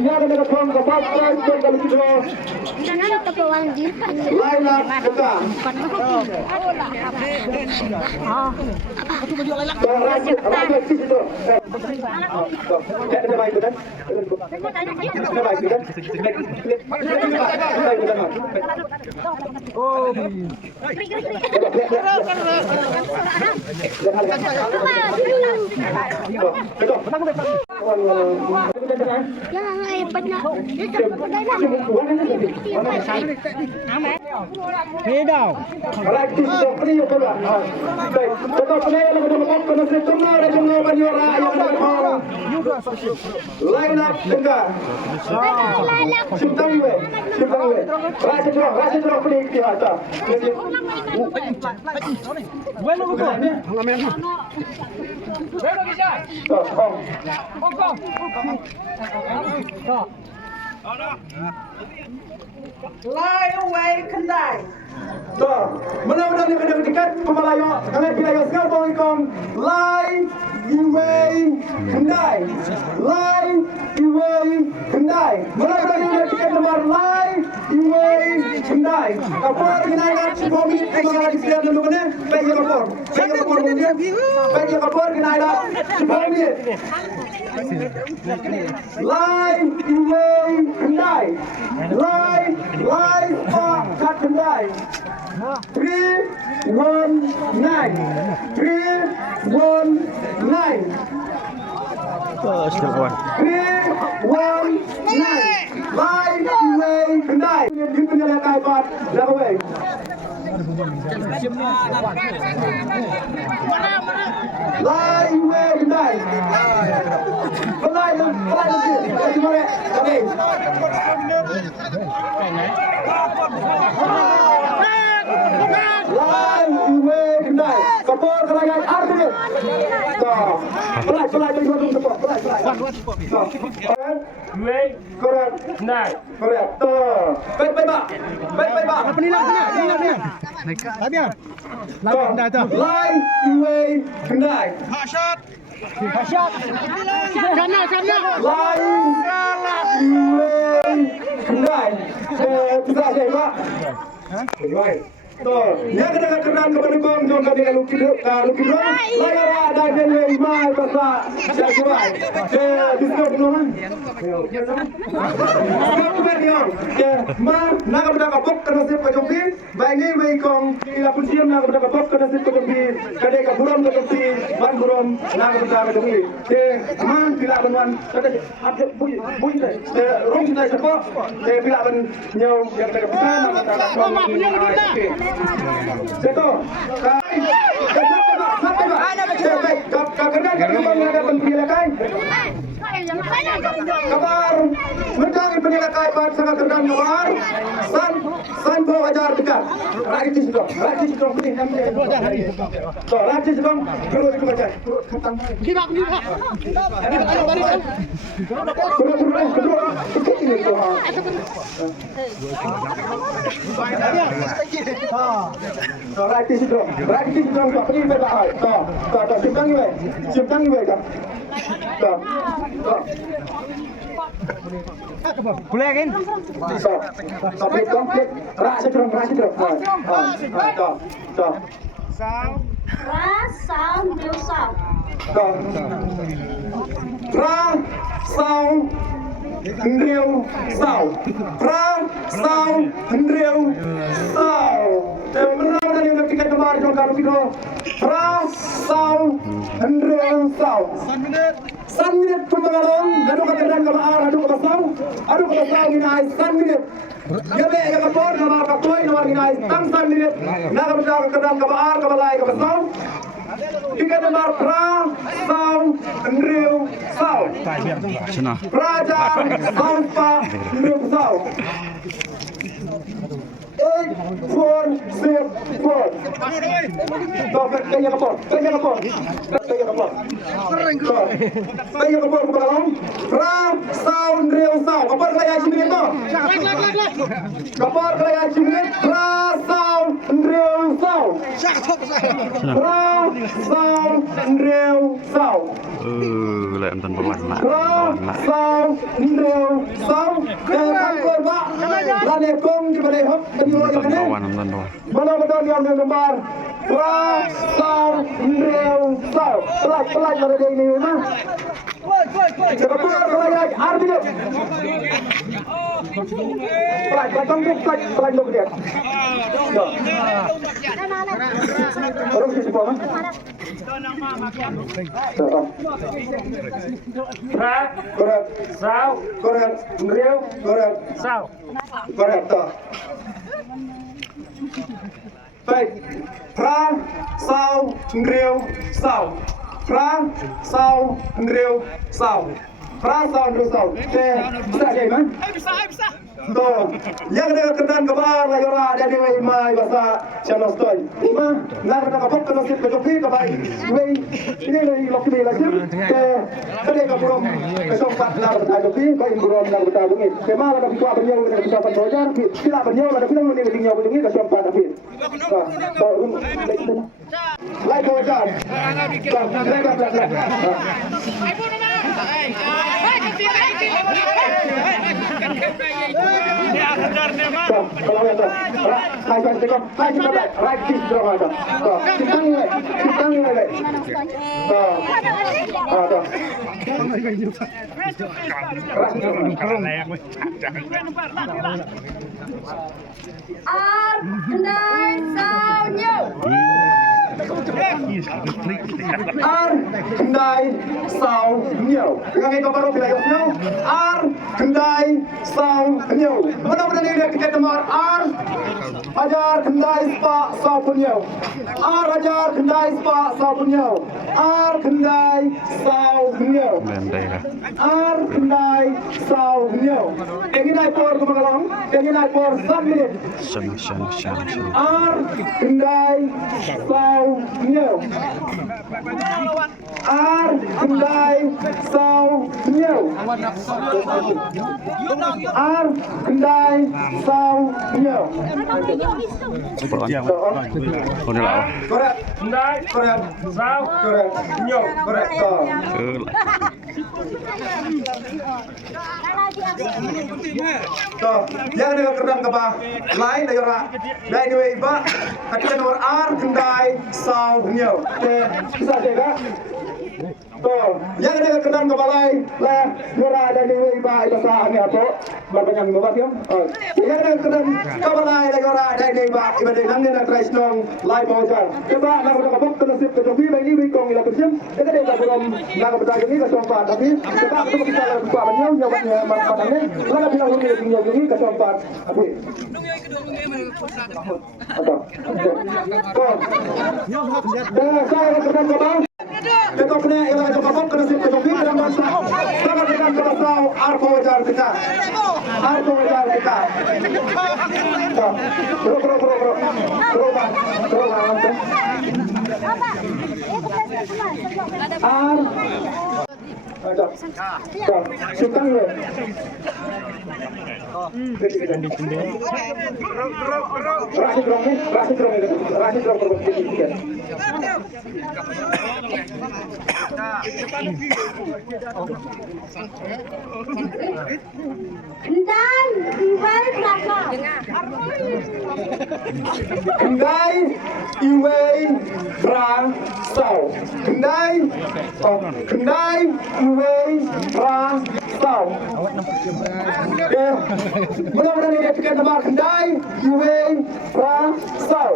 ya ada kepon kepas kalau kita Jangan kepawan jin. lain lah kita raja situ kita baik kan kita baik kan oh Jangan hebat nak. Pedal. Praktis dokri yo pula. Baik, betul saya nak dapat kena setengah rejunga bariora yang ada. Line up dengar. Simpang we. Raja drop ni di hata. Bueno, Lie away kendai. Mudah-mudahan yang ada dekat Pemalayo, kalian Pelayo sekarang kom line iway kendai, line iway kendai. Mudah-mudahan yang ada dekat nomor line iway kendai. Kapor kinai nak bomi pengalat Islam dulu kan? Bagi kapor mungkin, bagi kapor kinai nak bomi. Line iway kendai, line kat kendai. 319 Line away kendaiยืนเป็นอะไรกายบาดแล้วเว้ยไล่เว้ยkendaiไล่เลยที่มาเลยโอเคLine away kendai kapor kelayan arti pelai dari dua tempat pelai away korek kendai korek baik pak Penilang. Habis. Lawan dah tu. line away kendai Shot. Sana. line away kendai bisa saya pak baik yang kena kepada jom kami lukis layar ada yang mai pasal saya cuai diskon belum nak kepada kapok kena sip kejumpi baik ni baik kong tidak pun siam nak kepada kapok kena sip kejumpi kadai kaburam kejumpi ban buram nak kepada kejumpi tidak benar ada bunyi rum kita siapa tidak benar nyau yang kita Betul. Kabar mendangi penilai pada sangat terang kabar san bawa ajar dekat Raji sedang penting Raji sedang terus baca Raji sedang penting berlahai simpang iwe kan Boleh kan? Sampai komplit Raja sedang Rasam Yusuf. Rêu sao menang dari yang tiga tempat trong karu kilo rêu sao san minit pembangunan adu keterangan ke arah adu ke pasau minai san minit Gabe yang kapor nama kapoi nama minai tang san minit nak keterangan ke arah ke balai ke pasau tiga tempat rêu sao Praja Sampa Nupsau 8-4-6-4 Topet kaya kapor kebalong Sound Real Sound kapor kaya ciminit to kapor kaya ciminit Sound Real Sound Sound Real Sound lại âm thanh bóng lạnh Sound Real Daniel Kong di balai hop berdua yang ini. Benar-benar yang nomor Rasau Real Sau. Pelaj pada dia ini memang. Kepada pelaj Arbit. Pelaj dia. Terus di bawah. Correct. Sau. Correct. Real. Correct. Sau. Correct. Baik. Pra, sau, real, sau. Pra, sau, real, sau. Pra, sau, real, sau. Bisa jadi kan? Bisa. Tuh, yang dengan kedan kebar layora dari mai bahasa channel story. Ima, nak kapok kena sip kejoki kebai. Wei, ini dari lokasi lagi. Kedai kapurom, kesompat nak bertajoki, kau imburom nak bertajoki. Kemana nak buat beliau dengan bisa pendojar, tidak beliau ada bilang ini beliau begini kesompat tapi. Like bojar. Kendai sau nhiều. Dengan itu baru bila nhau. Kendai sau nhiều. Benar-benar ini tiket nomor Ajar Kendai Spa sau nhiều. Ajar Kendai Spa sau nhiều. Kendai sau nhiều. Kendai sau nhiều. Ingin naik por ke Magelang. Ingin naik por 1 minit. Kendai sau nhiều. Kendai sau nhiều. Kendai sau nhiều. Correct. Kendai. Correct. Sau. Correct. Nhiều. Correct. Tuh, yang dengan keran kebah lain dari orang. Dari dua iba, kata nomor Kendai sau nhiều. Bisa jaga. Tuh, yang dengan keran kebah lain lah, orang dari dua iba bahasa ini apa? Berbanyak membuat ya. Yang dengan keran kebah lain dari orang dari dua iba ibadah nangin dan try snong live bawah. Coba nak berkabut nasib kejoki ini bikong ila kerjam. Kita dah belum nak berdagang ini kesempatan tapi coba kita bisa buat banyak nyawanya manfaatnya. Lalu bila ini kesempatan tapi. Saya akan kembali. Kita kena ialah kapok kena sip kejoki dalam bahasa. Sangat dengan bahasa arpo wajar kita. Arpo wajar kita. Sukang le. Rasi drum berbeda. Dan iwal belakang. Kendai iwei pra sau. Kendai iwei pra sau. Benar-benar ini tiket nomor Kendai iwei pra sau.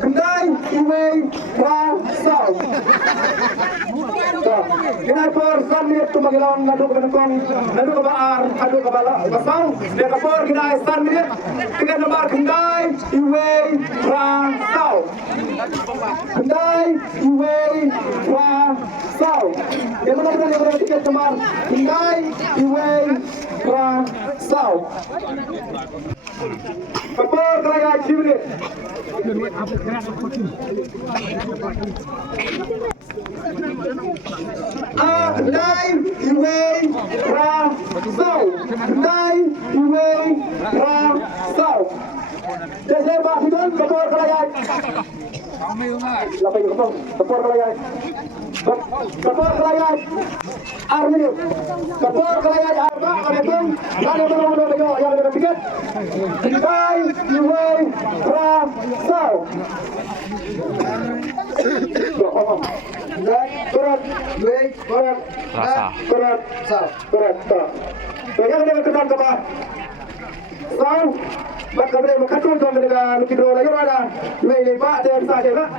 Kendai iwei pra sau. Kenai por 1 minit tu Magelang nadu ke Benekong, nadu ke Baar, nadu ke Basau. Dia kapor kenai 1 minit. Tiket nomor Kendai iwei pra sau. Kendai iwei pra sau. Dia benar-benar tiket nomor Kendai iwei pra sau. Kapor kerajaan 1 minit. Kendai iwei pra sau. Kendai iwei pra sau. Jadi Pak Fidon kapor kerajaan. Lapay kapor. Kapor kerajaan. Kapor kerajaan. Arminio. Kapor kerajaan Arba. Kamu ada belum? yang ada tiket. Bai Iwei Ra Sao. Korat Iwei Korat Rasa. Korat Sao. Korat Sao. Yang ada kenal ke bawah. Sao. Maka boleh mengkatul dengan kidro lagi ada. Iwei lepak dan saja nak.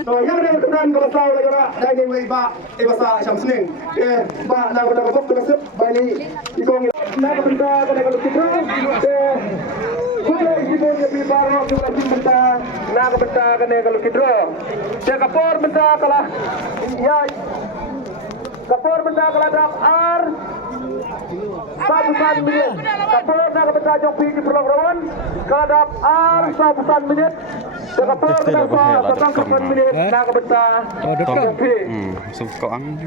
So yang ada kenal ke Sao lagi ada. Dan Iwei lepak bahasa Syam Sening. Pak nak pada kebuk tersebut balik ikong nak benda kena kalau kidro. Boleh ibu yang baru juga benda nak benda kena kalau kidro. Dia kapor benda kalah. Ya. Kapor benda kalah dak ar. Sabusan minit. Kapor nak benda jompi di Pulau Rawan. Kalau dak ar sabusan minit. Dia kapor kena 9 minit nak benda jompi. Suka ang